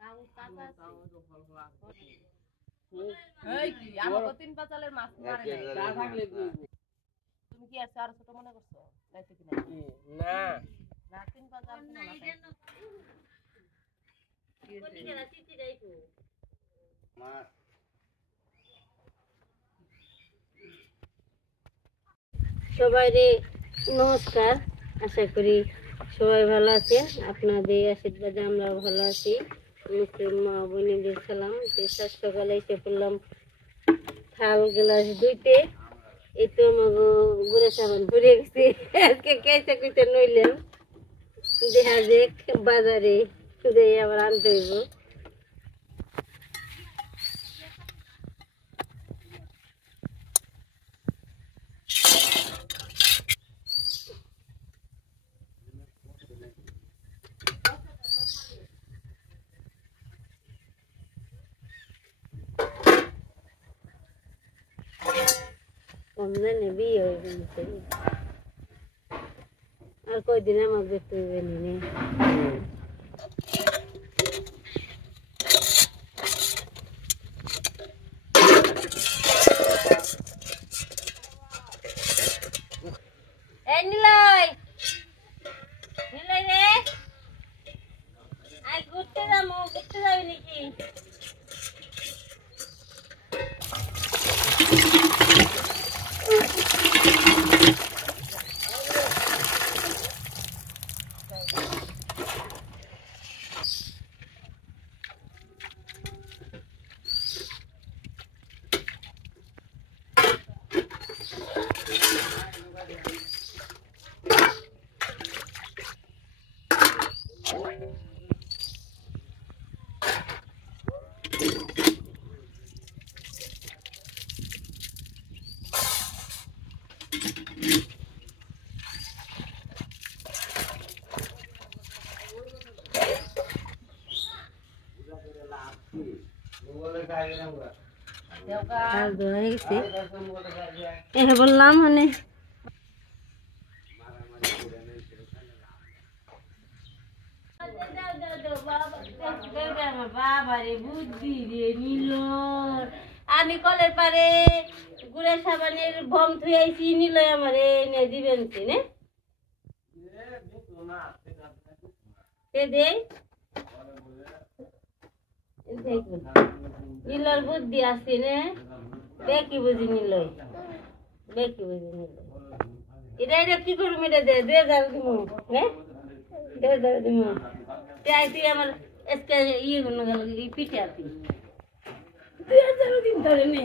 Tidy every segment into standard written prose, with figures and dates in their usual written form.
তুমি কি আর ছোট মনে করছো না না 3-5 সবাইরে নমস্কার। আশা করি সবাই ভালো আছেন। আপনাদের আশীর্বাদে আমরা ভালো আছি। মুসলিম মা বোনেদের সালাম। সকালে এসে পড়লাম থাল গ্লাস ধুইতে। এই তো আমাকে গুড়া সাবান ভরে গেছে। আজকে কেসে কুইতে নইলাম দেখা যাক বাজারে আবার আনতে হইব। রমজানে বিয়ে হয়ে গেছে আর কয়দিন আমার দেখতে হবে নি। এই নিলয় নিলয় রে আজ ঘুরতে যাবো, ঘুরতে যাবি নাকি? বললাম মানে বাবারে বুদ্ধি রে নিল। আমি কলের পারে গুড়া সাবানের ভম থুয়েছি, নিল আমারে এনে দিবেন কিনে নিলর বুদ্ধি আছে নে। বেকি বুঝি নিল, বেকি বুঝি নিল। এটা এটা কি করবো? এটা দে 2000 দিব। হ্যাঁ 2000 দিব। তুই আমার ইয়ে কোনো গেল পিঠে আসি 2000 দিন ধরে নে।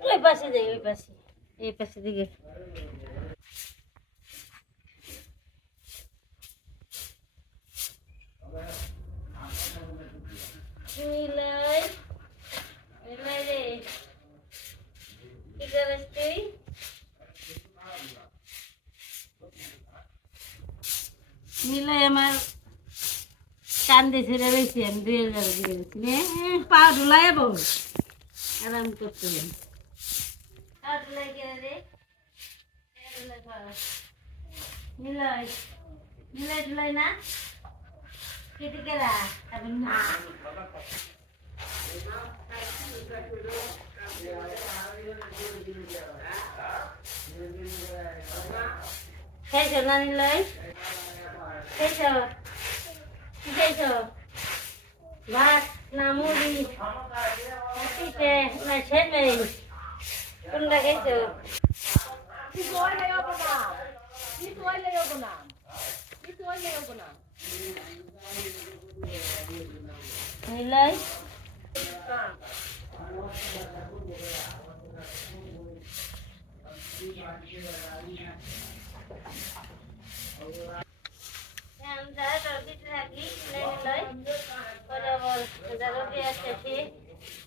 ওই পাশে যাই, ওই পাশে, এই পাশে দিকে। নিলয় নিলয় রে কি করিস তুই? নিলয় আমার কান্দে ছেড়ে রয়েছি। আমি 2000 দিয়ে গেছি রে। পা ঢুলাই বউ আরাম করতে হবে। পা ঢুলাই কে রে? নিলয় নিলয় ঢুলাই না কেটে কেরা না খাইছো না নিলয়? খাইছো কি খাইছো? ভাত না মুড়ি পিঠে না সেমাই? কোনটা খাইছো? নিলয়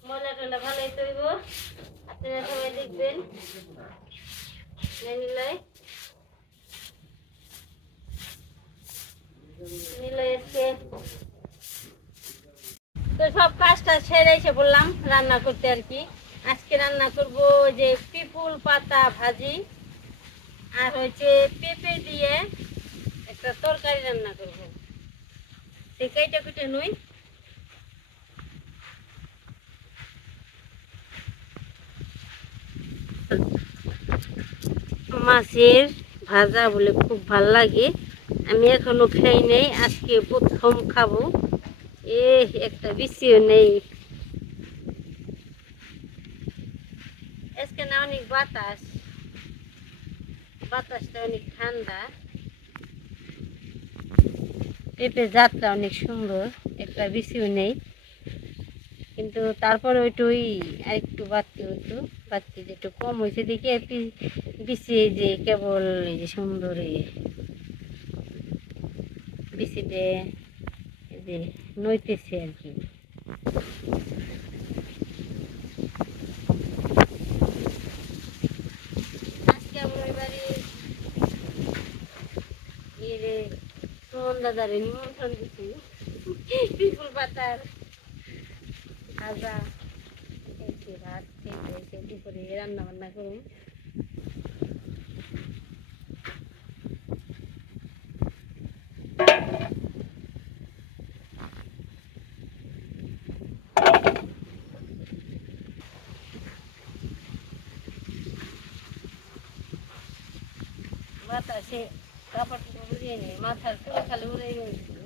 মজা টন্ডা ভালোই তৈব। আপনারা সবাই দেখবেন। নিলয় নিলয় তো সব কাজটা ছেড়ে এসে বললাম রান্না করতে আর কি। আজকে রান্না করব যে পিপুল পাতা ভাজি আর হচ্ছে পেঁপে দিয়ে একটা তরকারি রান্না করবো। কেটে কুটে নই। মাছের ভাজা বলে খুব ভাল লাগে। আমি এখনো খাই নাই, আজকে প্রথম খাবো। একটা বিচিও নেই। আজকে না অনেক বাতাস, বাতাসটা অনেক ঠান্ডা। পেঁপে জাতটা অনেক সুন্দর, একটা বিচিও নেই, কিন্তু তারপরে ওইটুই আরেকটু বাড়তি হইতো, বাড়তি একটু কম হয়েছে দেখে বিচি যে কেবল এই যে সুন্দর বিচিতে যে নইতেছে আর কি। আজকে আমার এবারে সুমন দাদারে নিমন্ত্রণ দিচ্ছি, পিপুল পাতার ভাজা খেয়েছি, ভাত খেয়েছে, দুপুরে রান্না বান্না করুন। বাতাসে কাপড়টা উড়িয়ে নেই, মাথার চুল খালি উড়ে গেছিল।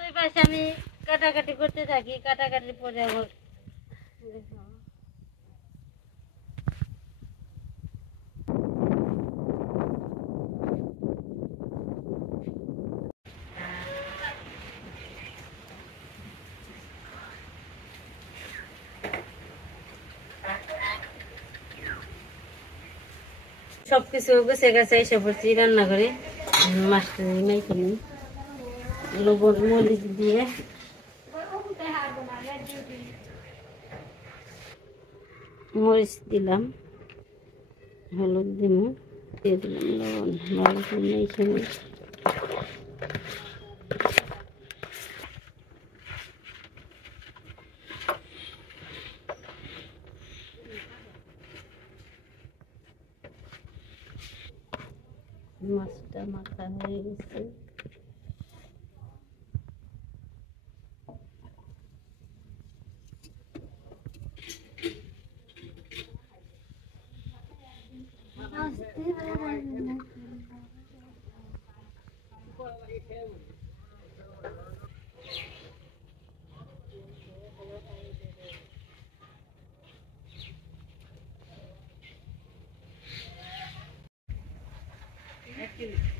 ওই পাশে আমি কাটাকাটি করতে থাকি, কাটাকাটির পরে আমার সবকিছু গুছে গেছে, এসে পড়ছি রান্না করে। মাছটা মেখে নিই লবণ মরিচ দিয়ে। মরিচ দিলাম, হলুদ দিলাম, দিয়ে দিলাম লবণ, ভালো করে মেখে নিই। মাছটা মাখা হয়ে গেছে।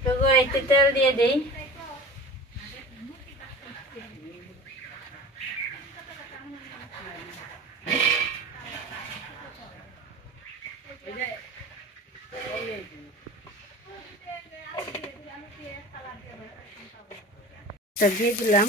তো কড়াইতে তেল দিয়ে দেই। দিয়ে দিলাম,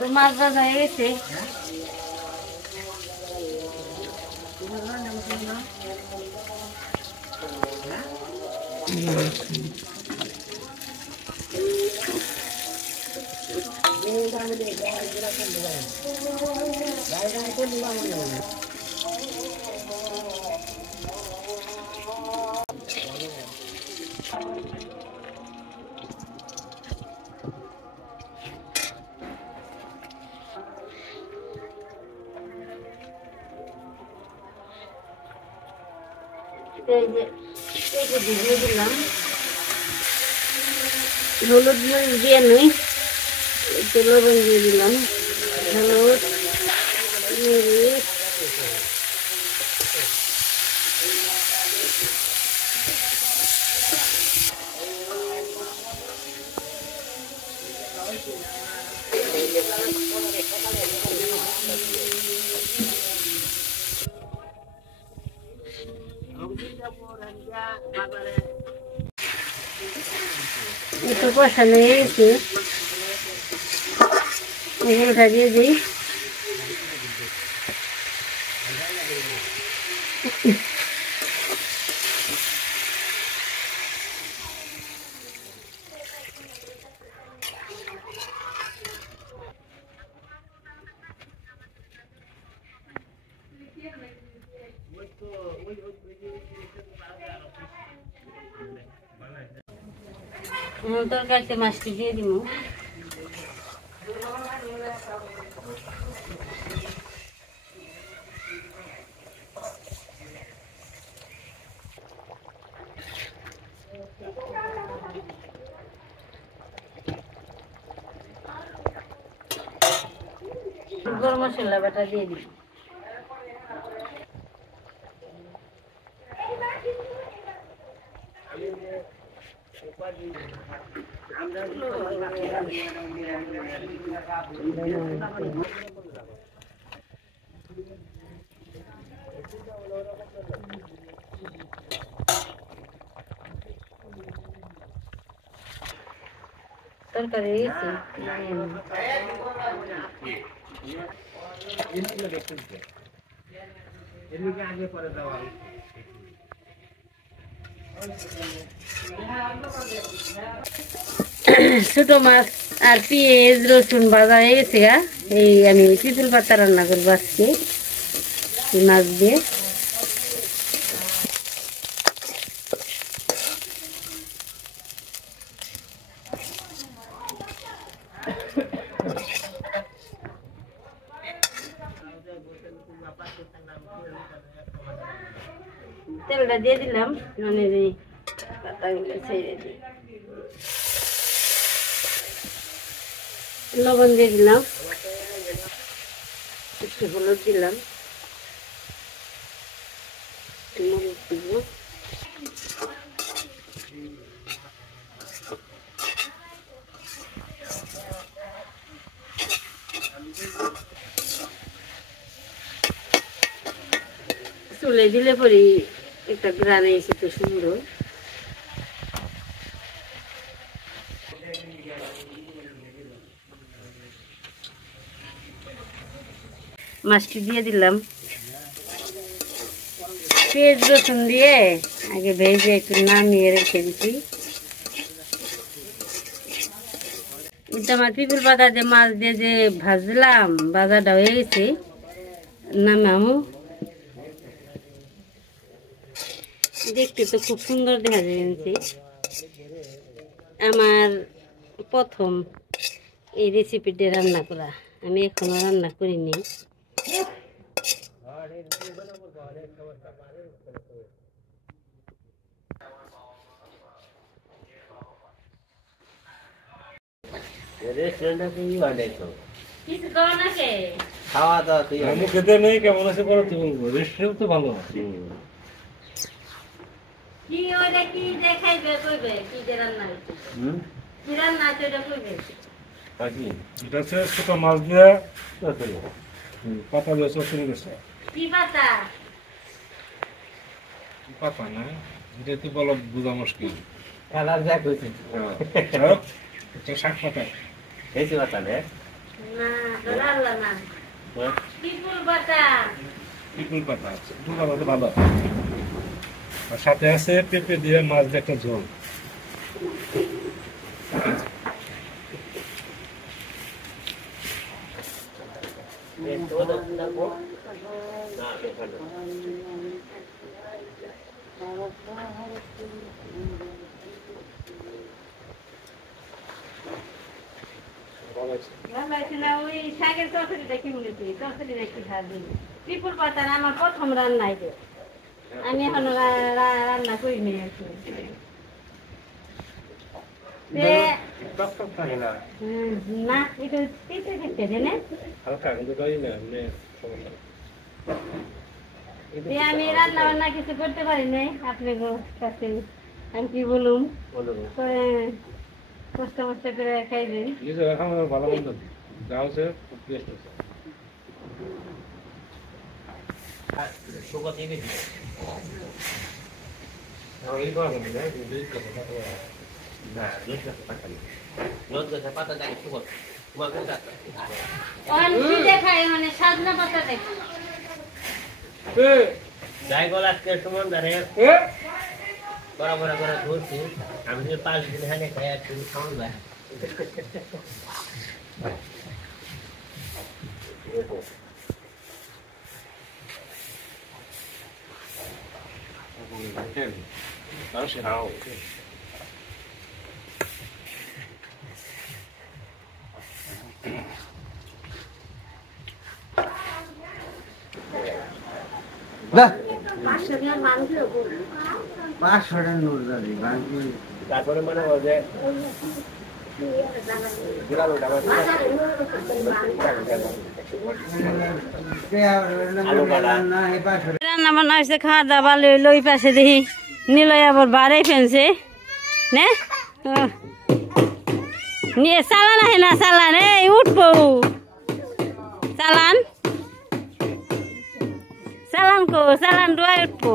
তো মাছ ভাজা হয়ে গেছে। দিয়ে দিলাম হলুদ মরিচ দিয়ে নই, একটু লবণ দিয়ে দিলাম, হলুদ মরিচ একটু কষানো হয়ে গেছে, এগুলোটা দিয়ে দিই। তরকারিতে মাছটি দিয়ে দিব। গরম মশলা বাটা দিয়ে দিব। তরকারি ছোট মাছ আর পেঁয়াজ রসুন ভাজা হয়ে গেছে গা। এই আমি পিপুল পাতা রান্না করবো আজকে মাছ দিয়ে। তেলটা দিয়ে দিলাম, মানে পাতাগুলো ছেড়ে দিই। লবণ দিয়ে দিলাম, একটু হলুদ দিলাম, মরিচ দিব, চুলে দিলে পরে একটা গ্রান এসে তো সুন্দর। মাছটি দিয়ে দিলাম, পেঁয়াজ রসুন দিয়ে আগে ভেজে একটু নামিয়ে রেখে দিচ্ছি। আমার পিপুল পাতা দিয়ে মাছ দিয়ে যে ভাজলাম, ভাজাটা হয়ে গেছে, নামামু। দেখতে তো খুব সুন্দর দেখা যাচ্ছে। আমার প্রথম এই রেসিপিটা রান্না করা, আমি এখনো রান্না করিনি। খাওয়া দাওয়া আমি খেতে নেই, কেমন আছে বলো তুমি? রেস্টুরেন্ট তো ভালো আছে। কি ওইটা কি দেখাইবে কইবে কি যে রান্না হইছে? কি রান্না আছে ওইটা কইবে? এটা হচ্ছে ছোট মাছ দিয়ে পাতা দিয়ে চচড়ি গেছে। কি পাতা? পাতা না, এটা তো বলো বোঝা মুশকিল। কালার যা কইছে এটা শাক পাতা। এইসে পাতা রে না দলাল্লা না, পিপুল পাতা। পিপুল পাতা আছে, পিপুল পাতা ভালো। আর সাথে আছে পেঁপে দিয়ে মাছ দিয়ে একটা ঝোল। ওই শাকের চচড়িটা কি বলেছি, চচড়িটা কি খাবি? পিপুল পাতা আমার প্রথম রান্নাই দে, আমি এখনো রান্না করিনি আর কি। টক টক থাকে না না এটা তিতে দেখতে দেন হালকা কিন্তু করি না মানে সমস্যা আমি রান্না বান্না কিছু করতে পারি নাই আপনার কাছে আমি কি বলুম কষ্ট মষ্ট করে খাইবেন নিজে খাওয়া ভালো মন্দ যা হচ্ছে বেস্ট হচ্ছে সুগত এই বেশি এই তো আছে না দুই কথা না লোক গাছে পাতা নেই লোক গাছে পাতা যায় সুগত তোমার কোনটা খাই মানে সাজনা পাতা দেখি যাই বল আজকে সুমন দারে বড় বড় করে ধরছি আমি যে 5 দিন হানে খাই আর তুমি খাওয়া যায় তারপরে মনে হয় যে রান্না বান্না হয়েছে খাওয়া দাওয়া লই পাশে দেখি নিলয় আবার বাড়াই ফেলছে না নিয়ে চালান আহে না চালান এই উঠবো চালান চালান কো চালান ডুয়াই উঠবো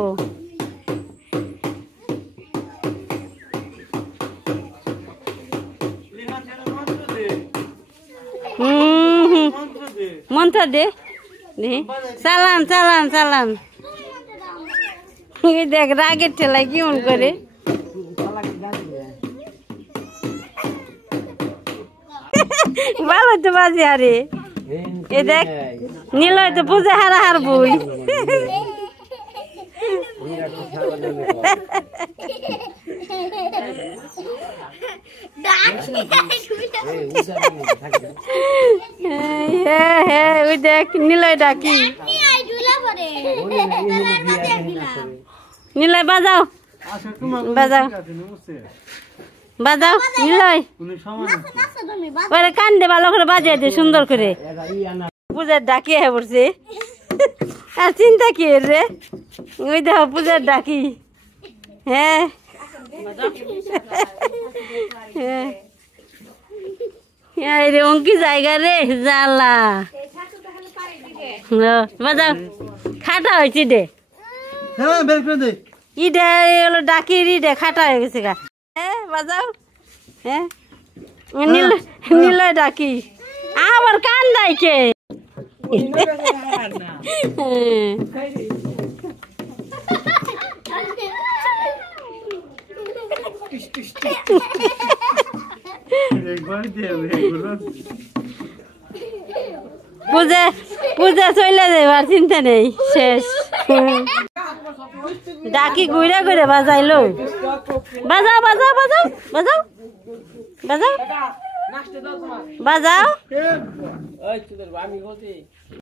মন্ত্র দে চালান চালান চালান দেখ রাগের ঠেলায় কেমন করে ভালো তো বাজে আরে এ দেখ নিলয় তো পূজা হারা হার বই ওই দেখ নিলয় ডাকি নিলয় বাজাও বাজাও বাজাও নিলয় ওরে কান দে ভালো করে বাজাই দে সুন্দর করে পূজার ডাকি হয়ে পড়ছে আর চিন্তা কি রে ওই দেখো পূজার ডাকি হ্যাঁ রে অঙ্কি জায়গা রে জ্বালা বাজাও খাটা হয়েছে দে ইডে হলো ডাকি ইডে খাটা হয়ে গেছে গা হ্যাঁ বাজাও হ্যাঁ নিলয় ডাকি আবার কান দেয় কে পূজা পূজা চলে যাবার চিন্তা নেই শেষ ডাকি ঘুরে ঘুরে বাজাইলো বাজাও বাজাও বাজাও বাজাও বাজাও বাজাও